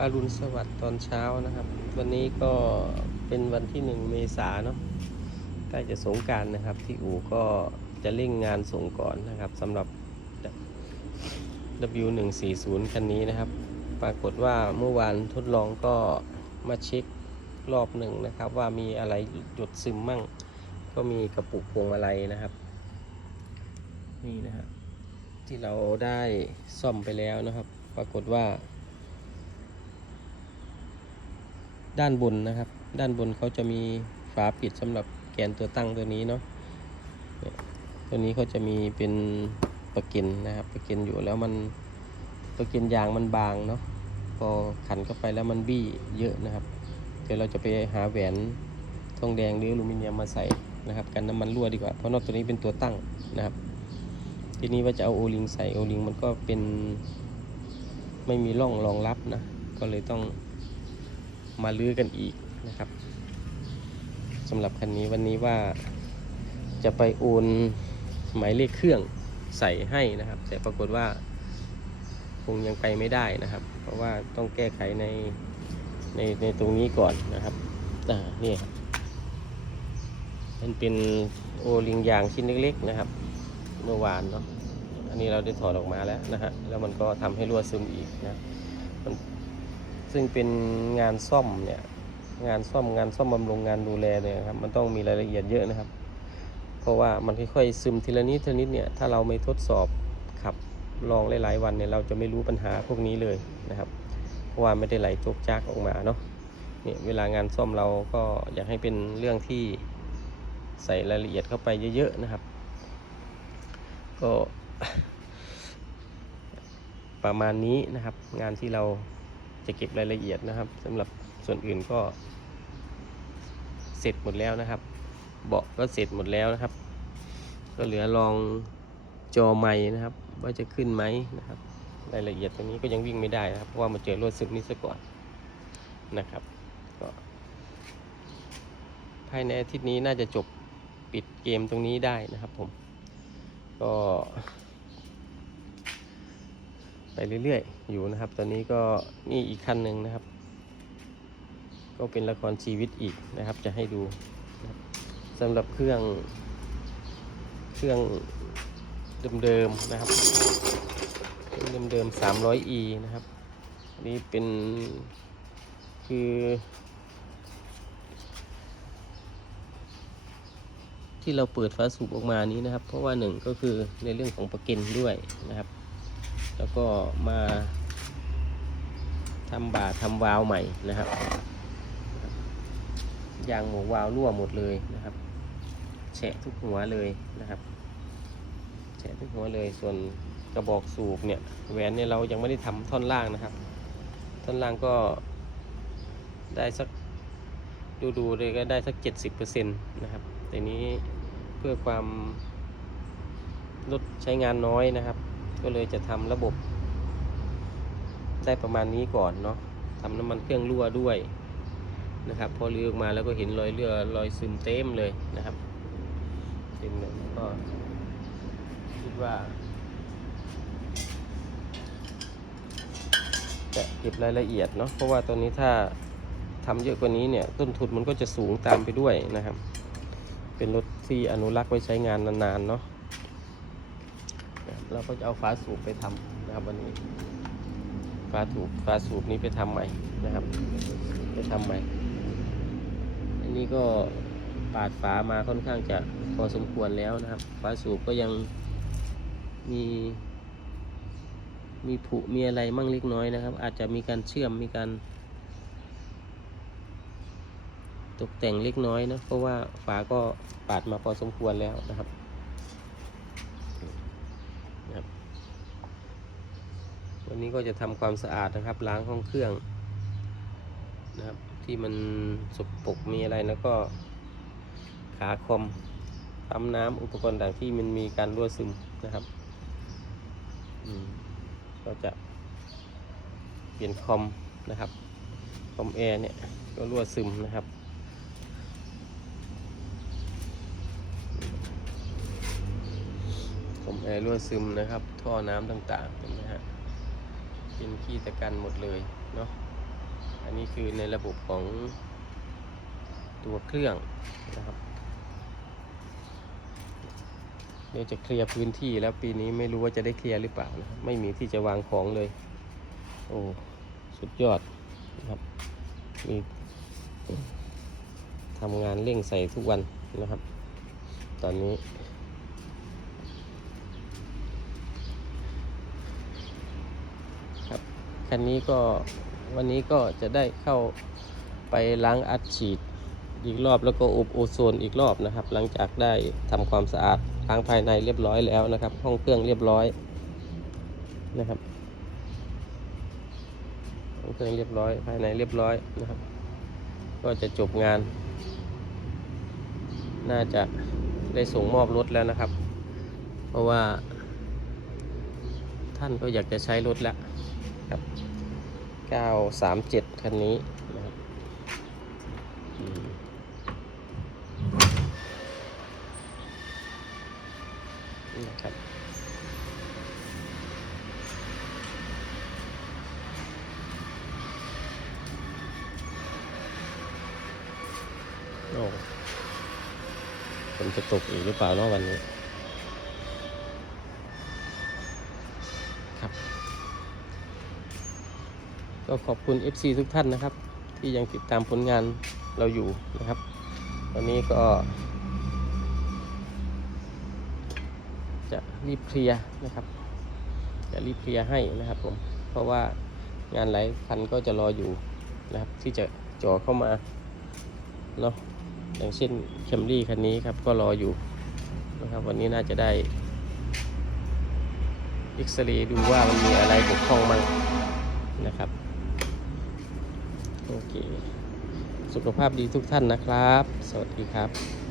อรุณสวัสดิ์ตอนเช้านะครับ วันนี้ก็เป็นวันที่หนึ่งเมษาเนาะใกล้จะสงการนะครับ ที่อู่ก็จะเร่งงานส่งก่อนนะครับสำหรับ W140 คันนี้นะครับ ปรากฏว่าเมื่อวานทดลองก็มาเช็ครอบหนึ่งนะครับ ว่ามีอะไรหยดซึมมั่ง ก็มีกระปุกพวงมาลัยนะครับ นี่นะครับที่เราได้ซ่อมไปแล้วนะครับ ปรากฏว่า ด้านบนนะครับ ด้านบนเขาจะมีฝาปิดสำหรับแกนตัวตั้งตัวนี้เนาะตัวนี้เขาจะมีเป็นประกินนะครับประกินอยู่แล้วมันประกินยางมันบางเนาะพอขันเข้าไปแล้วมันบี้เยอะนะครับ เดี๋ยวเราจะไปหาแหวนทองแดงหรืออลูมิเนียมมาใส่นะครับกันน้ำมันรั่วดีกว่าเพราะนอตตัวนี้เป็นตัวตั้งนะครับ ทีนี้ว่าจะเอาโอลิงใส่โอลิงมันก็เป็นไม่มีร่องรองรับนะก็เลยต้อง มาลื้อกันอีกนะครับสำหรับคันนี้วันนี้ว่าจะไปโอนหมายเลขเครื่องใส่ให้นะครับ แต่ปรากฏว่าคงยังไปไม่ได้นะครับ เพราะว่าต้องแก้ไขในในในตรงนี้ก่อนนะครับอ่านี่มันเป็นโอลิงยางชิ้นเล็กๆนะครับ เมื่อวานเนาะอันนี้เราได้ถอดออกมาแล้วนะฮะแล้วมันก็ทำให้รั่วซึมอีกนะมัน ซึ่งเป็นงานซ่อมเนี่ยงานซ่อมงานซ่อมบำรุงงานดูแลเนี่ยครับมันต้องมีรายละเอียดเยอะนะครับ เพราะว่ามันค่อยๆซึมทีละนิดทีละนิดเนี่ยถ้าเราไม่ทดสอบขับลองหลายๆวันเนี่ยเราจะไม่รู้ปัญหาพวกนี้เลยนะครับ เพราะว่าไม่ได้ไหลจกจักออกมาเนาะเนี่ยเวลางานซ่อมเราก็อยากให้เป็นเรื่องที่ใส่รายละเอียดเข้าไปเยอะๆนะครับ ก็ประมาณนี้นะครับ งานที่เรา จะเก็บรายละเอียดนะครับสำหรับส่วนอื่นก็เสร็จหมดแล้วนะครับ เบาะก็เสร็จหมดแล้วนะครับ ก็เหลือลองจอไม้นะครับ ว่าจะขึ้นไหมนะครับ รายละเอียดตรงนี้ก็ยังวิ่งไม่ได้นะครับ เพราะว่ามาเจอรวดซึมนี้ซะก่อนนะครับก็ภายในอาทิตย์นี้น่าจะจบปิดเกมตรงนี้ได้นะครับผมก็ ไปเรื่อยๆ อยู่นะครับ ตอนนี้ก็นี่อีกคันหนึ่งนะครับ ก็เป็นละครชีวิตอีกนะครับ จะให้ดูสำหรับเครื่องเครื่องเดิมๆนะครับเครื่องเดิมๆ 300e นะครับนี่เป็นคือที่เราเปิดฝาสูบออกมานี้นะครับ เพราะว่าหนึ่งก็คือในเรื่องของประกันด้วยนะครับ แล้วก็มาทำบาทำวาล์วใหม่นะครับยางหมูวาล์วรั่วหมดเลยนะครับแฉะทุกหัวเลยนะครับแฉะทุกหัวเลยส่วนกระบอกสูบเนี่ยแหวนเนี่ยเรายังไม่ได้ทำท่อนล่างนะครับ ท่อนล่างก็ได้สักดูดูเลยก็ได้สักเจ็ดสิบเปอร์เซ็นต์นะครับ แต่นี้เพื่อความลดใช้งานน้อยนะครับ ก็เลยจะทำระบบ ได้ประมาณนี้ก่อนเนาะทำน้ำมันเครื่องรั่วด้วยนะครับ พอเลือออกมาแล้วก็เห็นรอยเลือดรอยซึมเต็มเลยนะครับซึมเลยก็คิดว่า จะเก็บรายละเอียดเนาะเพราะว่าตอนนี้ถ้าทำเยอะกว่านี้เนี่ยต้นทุนมันก็จะสูงตามไปด้วยนะครับ เป็นรถที่อนุรักษ์ไว้ใช้งานนานๆเนาะ เราก็จะเอาฝาสูบไปทำนะครับวันนี้ฝาสูบฝาสูบนี้ไปทำใหม่นะครับ ไปทำใหม่ อันนี้ก็ปาดฝามาค่อนข้างจะพอสมควรแล้วนะครับ ฝาสูบก็ยังมี มีผุมีอะไรมั่งเล็กน้อยนะครับ อาจจะมีการเชื่อมมีการ ตกแต่งเล็กน้อยนะเพราะว่าฝาก็ปาดมาพอสมควรแล้วนะครับ วันนี้ก็จะทำความสะอาดนะครับ ล้างห้องเครื่องนะครับ ที่มันสกปรกมีอะไรแล้วก็ขาคอมปั๊มน้ำอุปกรณ์ต่างที่มันมีการรั่วซึมนะครับอก็จะเปลี่ยนคอมนะครับคอมแอร์เนี่ยก็รั่วซึมนะครับผมแอร์รั่วซึมนะครับ ท่อน้ำต่างๆเห็นไหมฮะ เป็นขี้ตะกันหมดเลยเนาะอันนี้คือในระบบของตัวเครื่องนะครับเดี๋ยวจะเคลียร์พื้นที่แล้วปีนี้ไม่รู้ว่าจะได้เคลียร์หรือเปล่านะไม่มีที่จะวางของเลย โอ้สุดยอดนะครับมีทำงานเร่งใส่ทุกวันนะครับ ตอนนี้ คันนี้ก็วันนี้ก็จะได้เข้าไปล้างอัดฉีดอีกรอบแล้วก็อบโอโซนอีกรอบนะครับ หลังจากได้ทำความสะอาดล้างภายในเรียบร้อยแล้วนะครับ ห้องเครื่องเรียบร้อยนะครับห้องเครื่องเรียบร้อยภายในเรียบร้อยนะครับ ก็จะจบงาน น่าจะได้ส่งมอบรถแล้วนะครับ เพราะว่า ท่านก็อยากจะใช้รถแล้ว 937 คันนี้นะครับอืมนี่นะครับโอ้ฝนจะตกอีกหรือเปล่าเนาะวันนี้ ครับ ก็ขอบคุณ FC ทุกท่านนะครับ ที่ยังติดตามผลงานเราอยู่นะครับวันนี้ก็ จะรีบเคลียร์นะครับ จะรีบเคลียร์ให้นะครับผม เพราะว่างานหลายคันก็จะรออยู่นะครับ ที่จะจ่อเข้ามาเนาะอย่างเช่นแคมรี่คันนี้ครับก็รออยู่นะครับ วันนี้น่าจะได้เอ็กซเรย์ดูว่ามันมีอะไรบกพร่องมั้งนะครับ โอเค สุขภาพดีทุกท่านนะครับ สวัสดีครับ